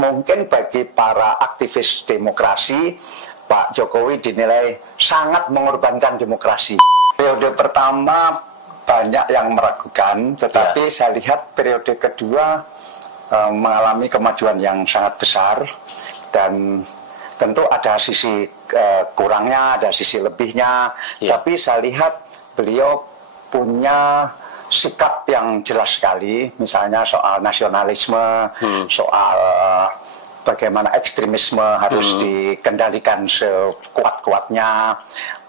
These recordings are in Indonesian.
mungkin bagi para aktivis demokrasi, Pak Jokowi dinilai sangat mengorbankan demokrasi. Periode pertama banyak yang meragukan, tetapi saya lihat periode kedua mengalami kemajuan yang sangat besar, dan tentu ada sisi kurangnya, ada sisi lebihnya, tapi saya lihat beliau punya sikap yang jelas sekali, misalnya soal nasionalisme, soal bagaimana ekstremisme harus dikendalikan sekuat-kuatnya,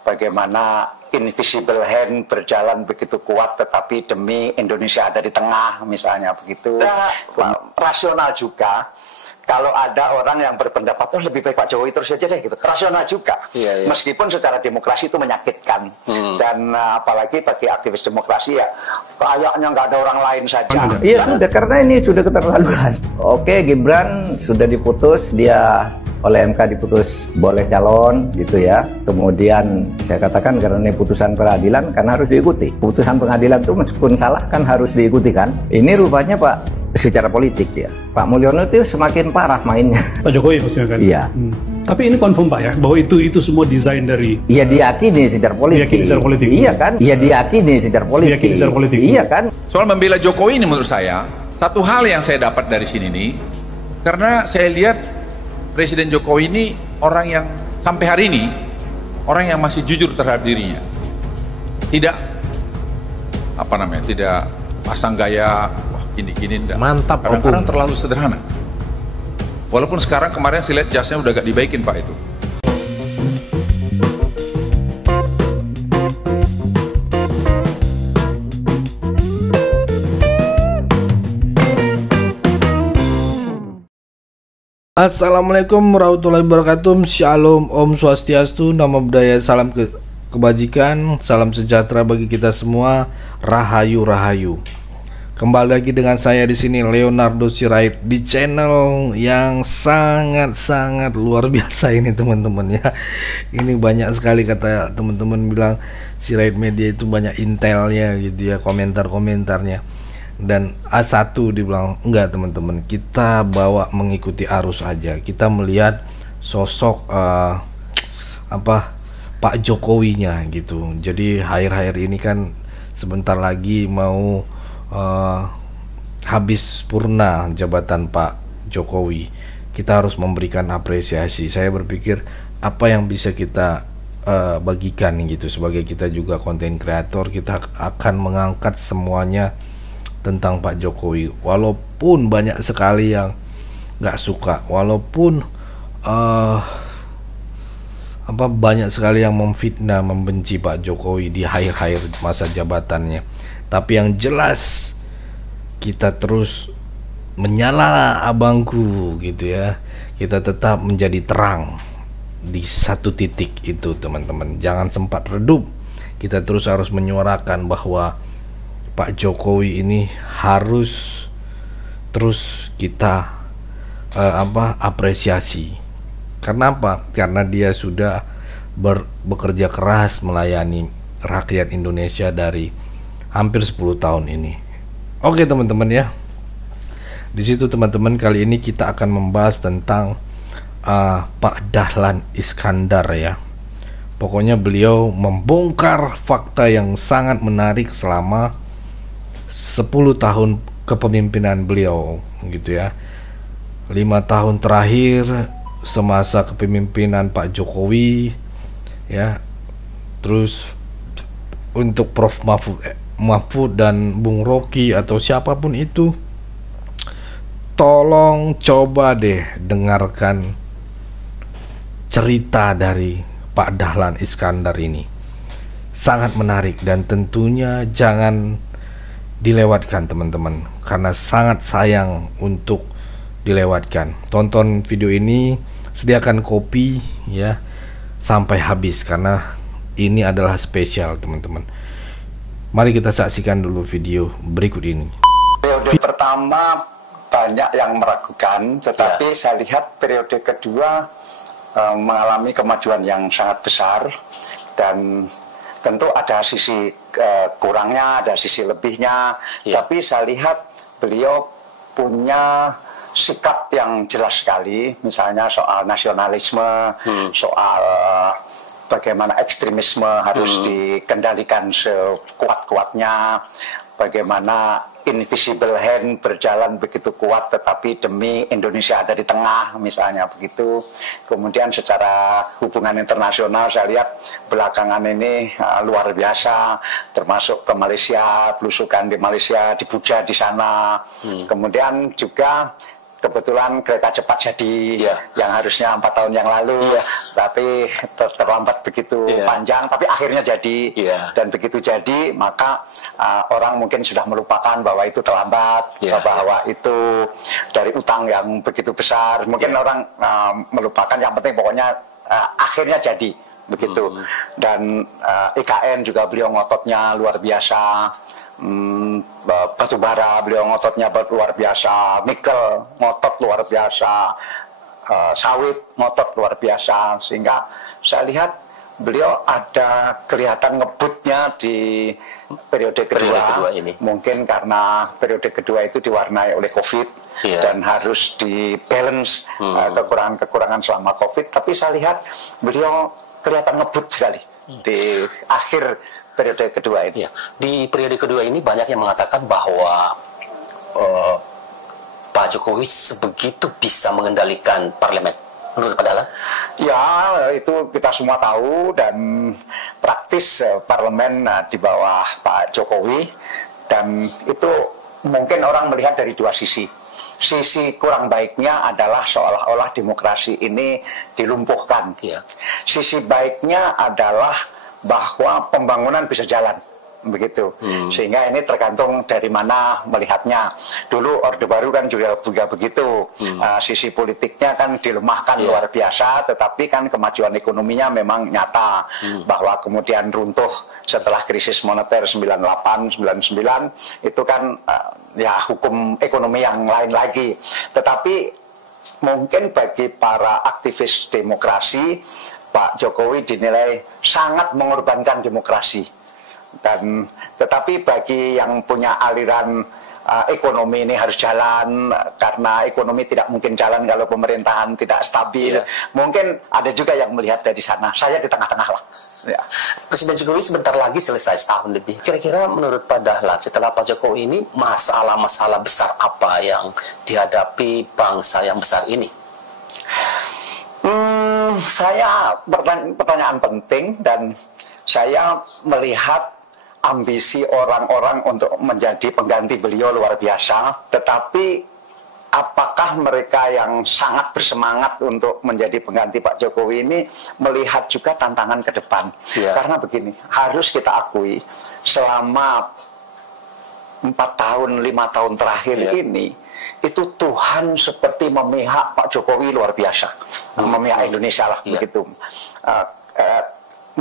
bagaimana invisible hand berjalan begitu kuat tetapi demi Indonesia ada di tengah, misalnya begitu. Rasional juga. Kalau ada orang yang berpendapat, oh lebih baik Pak Jokowi terus saja deh, gitu. Rasional juga. Meskipun secara demokrasi itu menyakitkan. Dan apalagi bagi aktivis demokrasi ya, kayaknya nggak ada orang lain saja. Iya sudah, karena ini sudah keterlaluan. Oke, Gibran sudah diputus, dia oleh MK diputus boleh calon gitu ya. Kemudian saya katakan karena ini putusan peradilan kan harus diikuti. Putusan pengadilan itu meskipun salah kan harus diikuti kan. Ini rupanya Pak secara politik ya. Pak Mulyono itu semakin parah mainnya. Pak Jokowi maksudnya kan? Iya. Tapi ini confirm Pak ya, bahwa itu semua desain dari... Iya diyakini secara politik. Diyakini secara politik. Iya kan? Iya diyakini secara politik. Diyakini secara politik. Iya kan? Soal membela Jokowi ini menurut saya, satu hal yang saya dapat dari sini nih, karena saya lihat Presiden Jokowi ini orang yang sampai hari ini, orang yang masih jujur terhadap dirinya. Tidak, tidak pasang gaya, wah gini-gini, enggak. Mantap. Kadang-kadang terlalu sederhana. Walaupun sekarang kemarin saya lihat jasnya udah agak dibaikin Pak itu. Assalamualaikum warahmatullahi wabarakatuh. Shalom, Om Swastiastu, Namo Buddhaya, salam kebajikan, salam sejahtera bagi kita semua. Rahayu Rahayu. Kembali lagi dengan saya di sini Leonardo Sirait di channel yang sangat luar biasa ini teman-teman ya. Ini banyak sekali kata teman-teman bilang Sirait Media itu banyak intelnya gitu ya, komentar-komentarnya. Dan A1 dibilang enggak teman-teman, kita bawa mengikuti arus aja. Kita melihat sosok Pak Jokowinya gitu. Jadi akhir-akhir ini kan sebentar lagi mau habis purna jabatan Pak Jokowi. Kita harus memberikan apresiasi. Saya berpikir apa yang bisa kita bagikan gitu, sebagai kita juga konten kreator, kita akan mengangkat semuanya tentang Pak Jokowi. Walaupun banyak sekali yang nggak suka, walaupun banyak sekali yang memfitnah, membenci Pak Jokowi di akhir-akhir masa jabatannya, tapi yang jelas kita terus menyala abangku gitu ya. Kita tetap menjadi terang di satu titik itu teman-teman. Jangan sempat redup. Kita terus harus menyuarakan bahwa Pak Jokowi ini harus terus kita apresiasi. Karena apa? Karena dia sudah bekerja keras melayani rakyat Indonesia dari hampir 10 tahun ini. Oke teman-teman ya. Di situ teman-teman, kali ini kita akan membahas tentang Pak Dahlan Iskandar ya. Pokoknya beliau membongkar fakta yang sangat menarik selama 10 tahun kepemimpinan beliau gitu ya. 5 tahun terakhir semasa kepemimpinan Pak Jokowi ya. Terus untuk Prof Mahfud dan Bung Rocky atau siapapun itu, tolong coba deh dengarkan cerita dari Pak Dahlan Iskandar ini. Sangat menarik dan tentunya jangan dilewatkan teman-teman, karena sangat sayang untuk dilewatkan. Tonton video ini, sediakan kopi ya sampai habis, karena ini adalah spesial teman-teman. Mari kita saksikan dulu video berikut ini. Periode pertama banyak yang meragukan, tetapi saya lihat periode kedua mengalami kemajuan yang sangat besar, dan tentu ada sisi kurangnya, ada sisi lebihnya, tapi saya lihat beliau punya sikap yang jelas sekali, misalnya soal nasionalisme, soal bagaimana ekstremisme harus dikendalikan sekuat-kuatnya, bagaimana invisible hand berjalan begitu kuat tetapi demi Indonesia ada di tengah, misalnya begitu. Kemudian secara hubungan internasional saya lihat belakangan ini luar biasa, termasuk ke Malaysia, belusukan di Malaysia, dipuja di sana. Kemudian juga kebetulan kereta cepat jadi yang harusnya 4 tahun yang lalu, tapi terlambat begitu panjang, tapi akhirnya jadi. Dan begitu jadi, maka orang mungkin sudah melupakan bahwa itu terlambat, bahwa itu dari utang yang begitu besar. Mungkin orang melupakan, yang penting pokoknya akhirnya jadi begitu. Dan IKN juga beliau ngototnya luar biasa. Batu bara beliau ngototnya luar biasa, nikel ngotot luar biasa, sawit ngotot luar biasa, sehingga saya lihat beliau ada kelihatan ngebutnya di periode kedua ini. Mungkin karena periode kedua itu diwarnai oleh COVID dan harus di-balance kekurangan-kekurangan selama COVID, tapi saya lihat beliau kelihatan ngebut sekali di akhir periode kedua ini. Di periode kedua ini banyak yang mengatakan bahwa Pak Jokowi sebegitu bisa mengendalikan parlemen. Menurut Pak Dahlan? Ya, itu kita semua tahu, dan praktis parlemen di bawah Pak Jokowi, dan itu mungkin orang melihat dari dua sisi. Sisi kurang baiknya adalah seolah-olah demokrasi ini dilumpuhkan. Sisi baiknya adalah bahwa pembangunan bisa jalan, begitu. Sehingga ini tergantung dari mana melihatnya. Dulu Orde Baru kan juga begitu. Sisi politiknya kan dilemahkan luar biasa, tetapi kan kemajuan ekonominya memang nyata. Bahwa kemudian runtuh setelah krisis moneter 98-99 itu kan ya hukum ekonomi yang lain lagi. Tetapi mungkin bagi para aktivis demokrasi, Pak Jokowi dinilai sangat mengorbankan demokrasi. Dan tetapi bagi yang punya aliran ekonomi ini harus jalan, karena ekonomi tidak mungkin jalan kalau pemerintahan tidak stabil. Mungkin ada juga yang melihat dari sana. Saya di tengah-tengah lah. Presiden Jokowi sebentar lagi selesai setahun lebih. Kira-kira menurut Pak Dahlan, setelah Pak Jokowi ini, masalah-masalah besar apa yang dihadapi bangsa yang besar ini? Saya pertanyaan penting, dan saya melihat ambisi orang-orang untuk menjadi pengganti beliau luar biasa, tetapi apakah mereka yang sangat bersemangat untuk menjadi pengganti Pak Jokowi ini melihat juga tantangan ke depan? Karena begini, harus kita akui, selama 4 tahun, 5 tahun terakhir ini, itu Tuhan seperti memihak Pak Jokowi luar biasa, memihak Indonesia lah, begitu.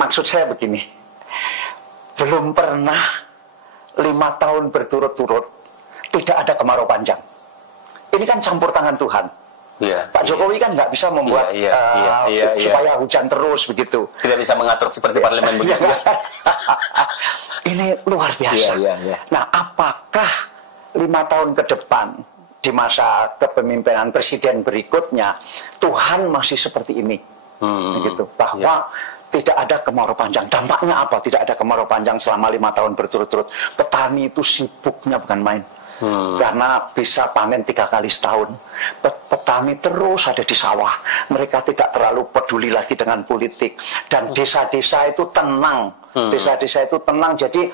Maksud saya begini, belum pernah 5 tahun berturut-turut tidak ada kemarau panjang. Ini kan campur tangan Tuhan. Pak Jokowi kan nggak bisa membuat supaya hujan terus, begitu. Tidak bisa mengatur seperti parlemen begitu. Ini luar biasa. Nah, apakah 5 tahun ke depan di masa kepemimpinan presiden berikutnya Tuhan masih seperti ini, begitu, bahwa tidak ada kemarau panjang? Dampaknya apa? Tidak ada kemarau panjang selama 5 tahun berturut-turut. Petani itu sibuknya bukan main, karena bisa panen 3 kali setahun. Petani terus ada di sawah, mereka tidak terlalu peduli lagi dengan politik, dan desa-desa itu tenang. Desa-desa itu tenang, jadi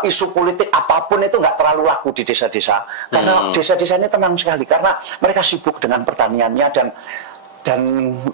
isu politik apapun itu nggak terlalu laku di desa-desa, karena desa-desa ini tenang sekali, karena mereka sibuk dengan pertaniannya, dan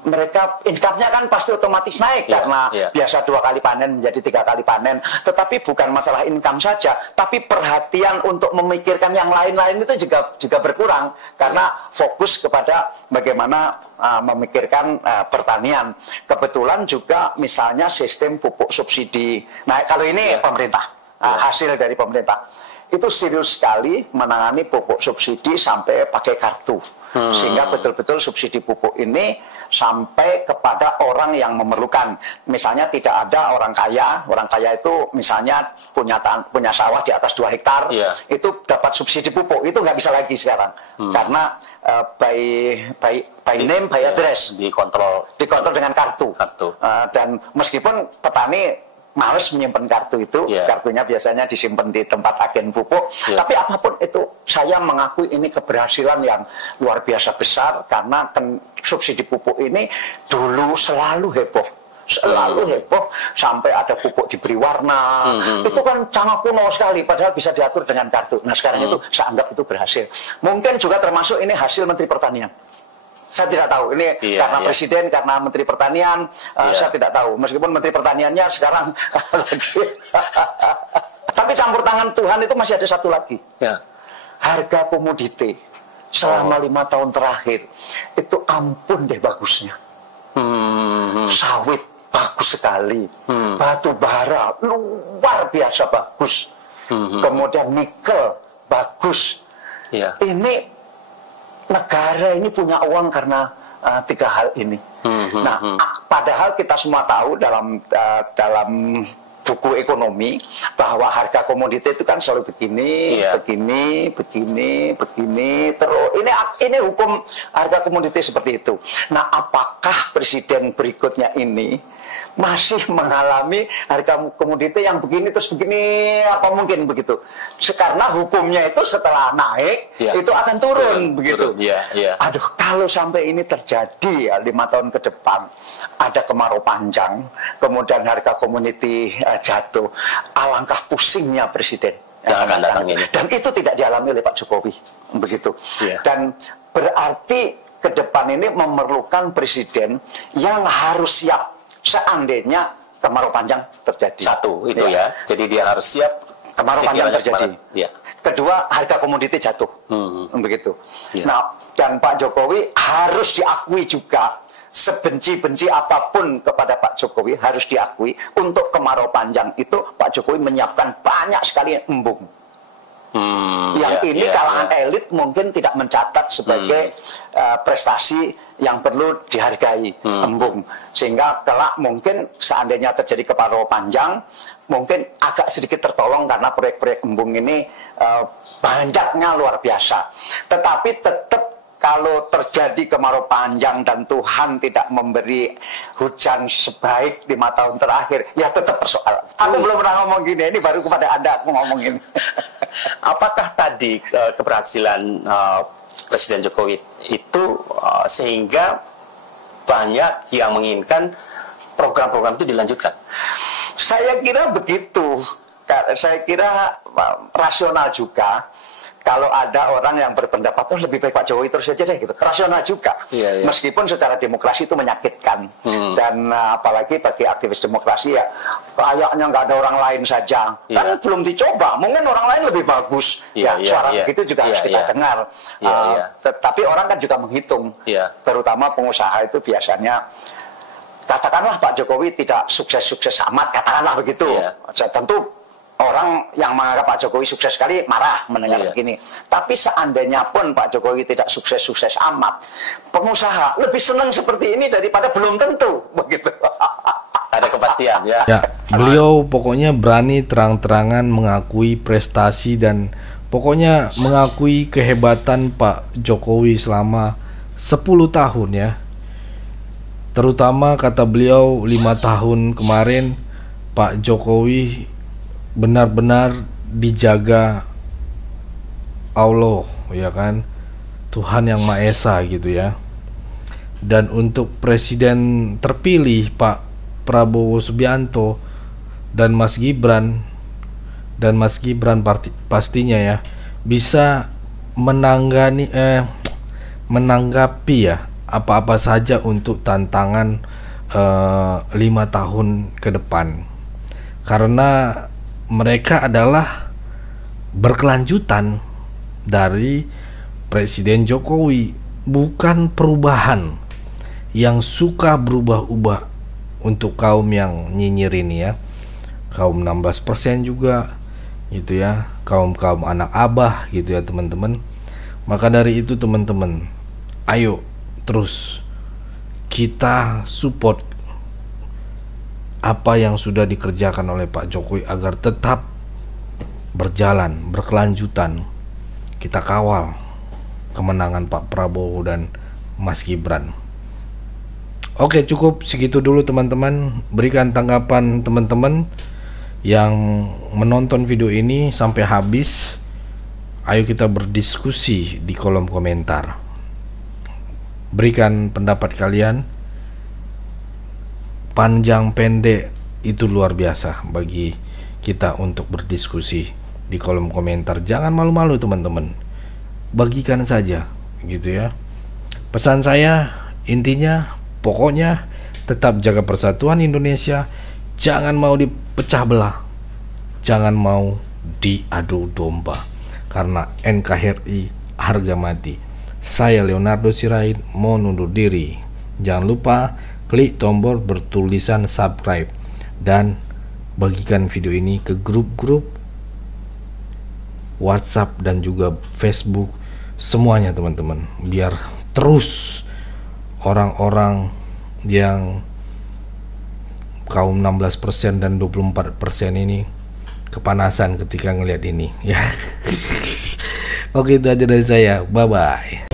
mereka income-nya kan pasti otomatis naik, karena biasa 2 kali panen menjadi 3 kali panen. Tetapi bukan masalah income saja, tapi perhatian untuk memikirkan yang lain-lain itu juga berkurang, karena fokus kepada bagaimana memikirkan pertanian. Kebetulan juga misalnya sistem pupuk subsidi. Nah, kalau ini pemerintah, hasil dari pemerintah itu serius sekali menangani pupuk subsidi sampai pakai kartu. sehingga betul-betul subsidi pupuk ini sampai kepada orang yang memerlukan. Misalnya tidak ada orang kaya itu misalnya punya sawah di atas 2 hektar, itu dapat subsidi pupuk, itu nggak bisa lagi sekarang, karena by name, by address, dikontrol dengan kartu. Dan meskipun petani males menyimpan kartu itu, kartunya biasanya disimpan di tempat agen pupuk, tapi apapun itu, saya mengakui ini keberhasilan yang luar biasa besar, karena subsidi pupuk ini dulu selalu heboh, sampai ada pupuk diberi warna, itu kan sangat kuno sekali, padahal bisa diatur dengan kartu. Nah sekarang itu saya anggap itu berhasil. Mungkin juga termasuk ini hasil Menteri Pertanian. Saya tidak tahu, ini karena Presiden, karena Menteri Pertanian, saya tidak tahu. Meskipun Menteri Pertaniannya sekarang tapi campur tangan Tuhan itu masih ada satu lagi. Harga komoditi selama 5 tahun terakhir itu ampun deh bagusnya. Sawit bagus sekali, batu bara luar biasa bagus, kemudian nikel bagus. Ini negara ini punya uang karena 3 hal ini. Nah, padahal kita semua tahu dalam buku ekonomi bahwa harga komoditi itu kan selalu begini, terus ini hukum harga komoditi seperti itu. Nah, apakah presiden berikutnya ini masih mengalami harga komoditi yang begini terus begini, apa mungkin begitu? Karena hukumnya itu setelah naik itu akan turun begitu. Aduh, kalau sampai ini terjadi 5 tahun ke depan, ada kemarau panjang, kemudian harga komoditi jatuh, alangkah pusingnya presiden yang akan datang ini. Dan itu tidak dialami oleh Pak Jokowi begitu. Dan berarti ke depan ini memerlukan presiden yang harus siap seandainya kemarau panjang terjadi. Satu itu jadi dia harus siap kemarau panjang terjadi. Kedua, harga komoditi jatuh, begitu. Nah, dan Pak Jokowi harus diakui juga, sebenci-benci apapun kepada Pak Jokowi harus diakui, untuk kemarau panjang itu Pak Jokowi menyiapkan banyak sekali embung. Yang ini kalangan elit mungkin tidak mencatat sebagai prestasi yang perlu dihargai, embung. Sehingga kelak mungkin seandainya terjadi kemarau panjang, mungkin agak sedikit tertolong karena proyek-proyek embung ini banyaknya luar biasa. Tetapi tetap kalau terjadi kemarau panjang dan Tuhan tidak memberi hujan sebaik 5 tahun terakhir, ya tetap persoalan. Aku belum pernah ngomong gini, ini baru kepada Anda aku ngomong ini. Apakah tadi keberhasilan Presiden Jokowi itu sehingga banyak yang menginginkan program-program itu dilanjutkan? Saya kira begitu. Saya kira rasional juga. Kalau ada orang yang berpendapat, oh lebih baik Pak Jokowi terus saja deh, gitu. Rasional juga. Meskipun secara demokrasi itu menyakitkan. Dan apalagi bagi aktivis demokrasi ya, kayaknya nggak ada orang lain saja. Kan belum dicoba, mungkin orang lain lebih bagus. Suara begitu juga harus kita dengar. Tapi orang kan juga menghitung. Terutama pengusaha itu biasanya, katakanlah Pak Jokowi tidak sukses-sukses amat, katakanlah begitu. Tentu orang yang menganggap Pak Jokowi sukses sekali marah mendengar begini. Tapi seandainya pun Pak Jokowi tidak sukses-sukses amat, pengusaha lebih senang seperti ini daripada belum tentu begitu. Ada kepastian ya. Beliau pokoknya berani terang-terangan mengakui prestasi dan pokoknya mengakui kehebatan Pak Jokowi selama 10 tahun ya. Terutama kata beliau 5 tahun kemarin Pak Jokowi benar-benar dijaga Allah, ya kan, Tuhan yang Maha Esa gitu ya. Dan untuk presiden terpilih Pak Prabowo Subianto dan Mas Gibran pastinya ya bisa menanggapi ya apa-apa saja untuk tantangan 5 tahun ke depan, karena mereka adalah berkelanjutan dari Presiden Jokowi, bukan perubahan yang suka berubah-ubah untuk kaum yang nyinyir ini ya, kaum 16% juga gitu ya, kaum anak abah gitu ya teman-teman. Maka dari itu teman-teman, ayo terus kita support apa yang sudah dikerjakan oleh Pak Jokowi agar tetap berjalan, berkelanjutan. Kita kawal kemenangan Pak Prabowo dan Mas Gibran. Oke, cukup segitu dulu teman-teman. Berikan tanggapan teman-teman yang menonton video ini sampai habis. Ayo kita berdiskusi di kolom komentar. Berikan pendapat kalian. Panjang pendek itu luar biasa bagi kita untuk berdiskusi di kolom komentar. Jangan malu-malu teman-teman, bagikan saja gitu ya. Pesan saya intinya pokoknya tetap jaga persatuan Indonesia, jangan mau dipecah belah, jangan mau diadu domba, karena NKRI harga mati. Saya Leonardo Sirait mau undur diri. Jangan lupa klik tombol bertulisan subscribe dan bagikan video ini ke grup-grup WhatsApp dan juga Facebook semuanya teman-teman, biar terus orang-orang yang kaum 16% dan 24% ini kepanasan ketika ngelihat ini ya. Oke, itu aja dari saya, bye bye.